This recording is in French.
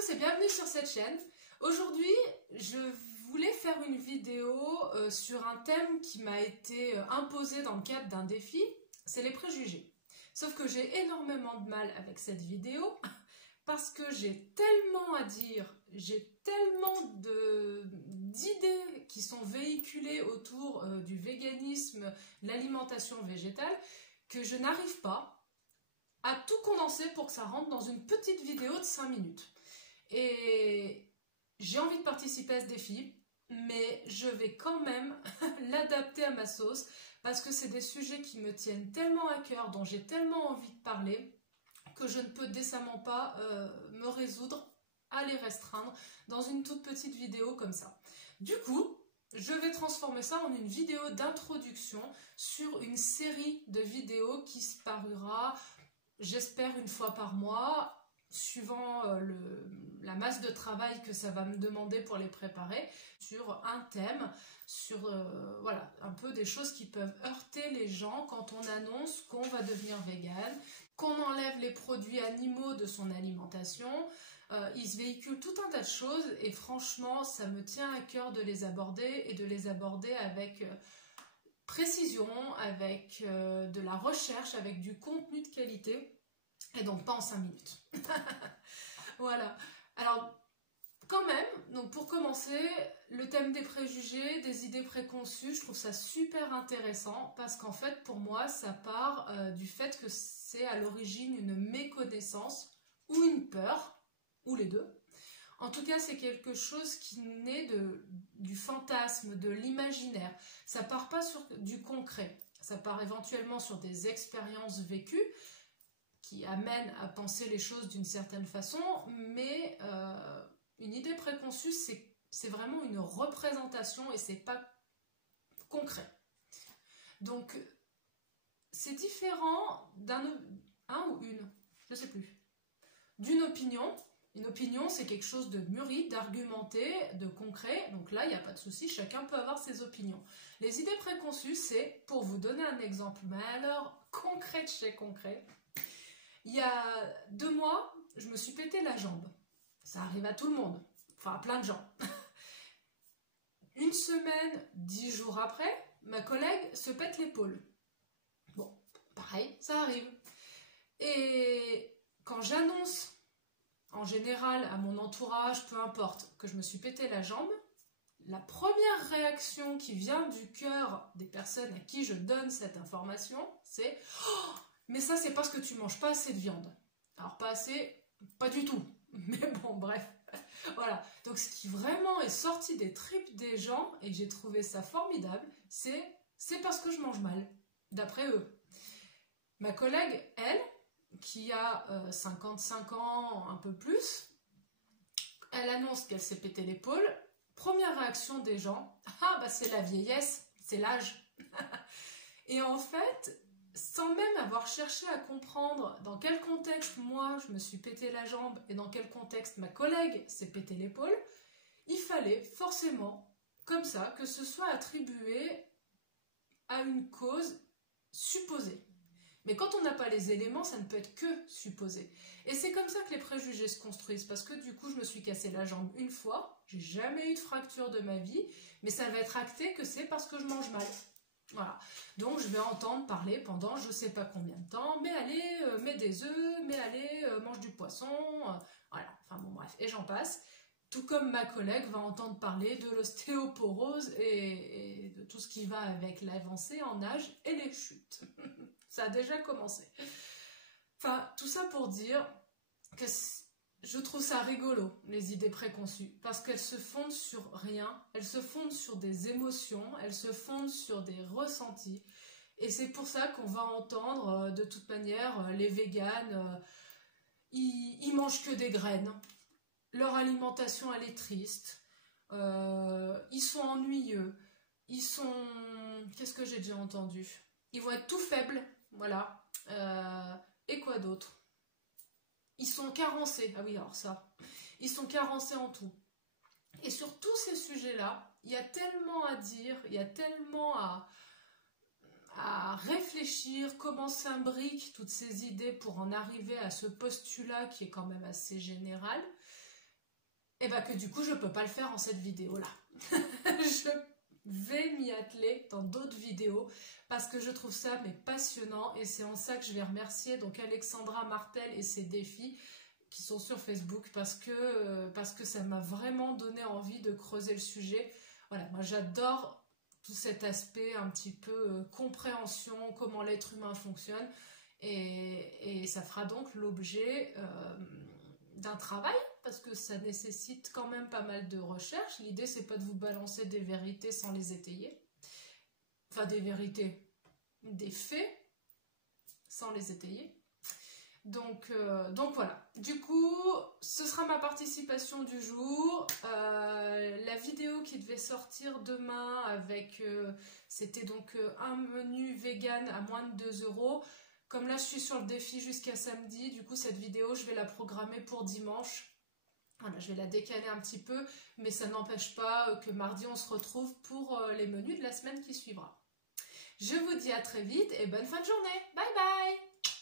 tous et bienvenue sur cette chaîne. Aujourd'hui, je voulais faire une vidéo sur un thème qui m'a été imposé dans le cadre d'un défi, c'est les préjugés. Sauf que j'ai énormément de mal avec cette vidéo parce que j'ai tellement à dire, j'ai tellement d'idées qui sont véhiculées autour du véganisme, de l'alimentation végétale, que je n'arrive pas à tout condenser pour que ça rentre dans une petite vidéo de 5 minutes. Et j'ai envie de participer à ce défi, mais je vais quand même l'adapter à ma sauce parce que c'est des sujets qui me tiennent tellement à cœur, dont j'ai tellement envie de parler, que je ne peux décemment pas me résoudre à les restreindre dans une toute petite vidéo comme ça. Du coup, je vais transformer ça en une vidéo d'introduction sur une série de vidéos qui se parura, j'espère, une fois par mois, suivant la masse de travail que ça va me demander pour les préparer, sur un thème, sur voilà, un peu des choses qui peuvent heurter les gens quand on annonce qu'on va devenir vegan, qu'on enlève les produits animaux de son alimentation. Il se véhicule tout un tas de choses et franchement, ça me tient à cœur de les aborder et de les aborder avec précision, avec de la recherche, avec du contenu de qualité. Et donc pas en 5 minutes. Voilà. Alors, quand même, donc pour commencer, le thème des préjugés, des idées préconçues, je trouve ça super intéressant parce qu'en fait, pour moi, ça part du fait que c'est à l'origine une méconnaissance ou une peur, ou les deux. En tout cas, c'est quelque chose qui naît du fantasme, de l'imaginaire. Ça part pas sur du concret. Ça part éventuellement sur des expériences vécues, qui amène à penser les choses d'une certaine façon, mais une idée préconçue, c'est vraiment une représentation et c'est pas concret. Donc, c'est différent d'un ou une, je sais plus, d'une opinion. Une opinion, c'est quelque chose de mûri, d'argumenté, de concret, donc là, il n'y a pas de souci, chacun peut avoir ses opinions. Les idées préconçues, c'est, pour vous donner un exemple, mais alors, concret de chez concret, il y a 2 mois, je me suis pété la jambe. Ça arrive à tout le monde, enfin à plein de gens. Une semaine, 10 jours après, ma collègue se pète l'épaule. Bon, pareil, ça arrive. Et quand j'annonce, en général, à mon entourage, peu importe, que je me suis pété la jambe, la première réaction qui vient du cœur des personnes à qui je donne cette information, c'est « Oh !» Mais ça, c'est parce que tu manges pas assez de viande. Alors, pas assez, pas du tout. Mais bon, bref. Voilà. Donc, ce qui vraiment est sorti des tripes des gens, et j'ai trouvé ça formidable, c'est parce que je mange mal, d'après eux. Ma collègue, elle, qui a 55 ans, un peu plus, elle annonce qu'elle s'est pété l'épaule. Première réaction des gens, ah, bah c'est la vieillesse, c'est l'âge. Et en fait, sans même avoir cherché à comprendre dans quel contexte moi je me suis pété la jambe et dans quel contexte ma collègue s'est pété l'épaule, il fallait forcément, comme ça, que ce soit attribué à une cause supposée. Mais quand on n'a pas les éléments, ça ne peut être que supposé. Et c'est comme ça que les préjugés se construisent, parce que du coup, je me suis cassé la jambe une fois, j'ai jamais eu de fracture de ma vie, mais ça va être acté que c'est parce que je mange mal. Voilà, donc je vais entendre parler pendant je sais pas combien de temps, mais allez, mets des œufs, mais allez, mange du poisson, voilà, enfin bon bref, et j'en passe. Tout comme ma collègue va entendre parler de l'ostéoporose et de tout ce qui va avec l'avancée en âge et les chutes. Ça a déjà commencé. Enfin, tout ça pour dire que je trouve ça rigolo, les idées préconçues, parce qu'elles se fondent sur rien, elles se fondent sur des émotions, elles se fondent sur des ressentis, et c'est pour ça qu'on va entendre, de toute manière, les véganes, ils mangent que des graines, leur alimentation elle est triste, ils sont ennuyeux, ils sont... Qu'est-ce que j'ai déjà entendu? Ils vont être tout faibles, voilà, et quoi d'autre? Ils sont carencés, ah oui alors ça, ils sont carencés en tout. Et sur tous ces sujets-là, il y a tellement à dire, il y a tellement à réfléchir, comment s'imbriquent toutes ces idées pour en arriver à ce postulat qui est quand même assez général, et bah que du coup je peux pas le faire en cette vidéo là. Je vais m'y atteler dans d'autres vidéos parce que je trouve ça mais passionnant, et c'est en ça que je vais remercier donc Alexandra Martel et ses défis qui sont sur Facebook, parce que ça m'a vraiment donné envie de creuser le sujet. Voilà, moi j'adore tout cet aspect un petit peu compréhension, comment l'être humain fonctionne, et ça fera donc l'objet d'un travail, parce que ça nécessite quand même pas mal de recherche. L'idée c'est pas de vous balancer des vérités sans les étayer, enfin des vérités, des faits sans les étayer. Donc voilà, du coup ce sera ma participation du jour. La vidéo qui devait sortir demain avec c'était donc un menu vegan à moins de 2 €. Comme là je suis sur le défi jusqu'à samedi, du coup cette vidéo je vais la programmer pour dimanche. Voilà, je vais la décaler un petit peu, mais ça n'empêche pas que mardi on se retrouve pour les menus de la semaine qui suivra. Je vous dis à très vite et bonne fin de journée. Bye bye.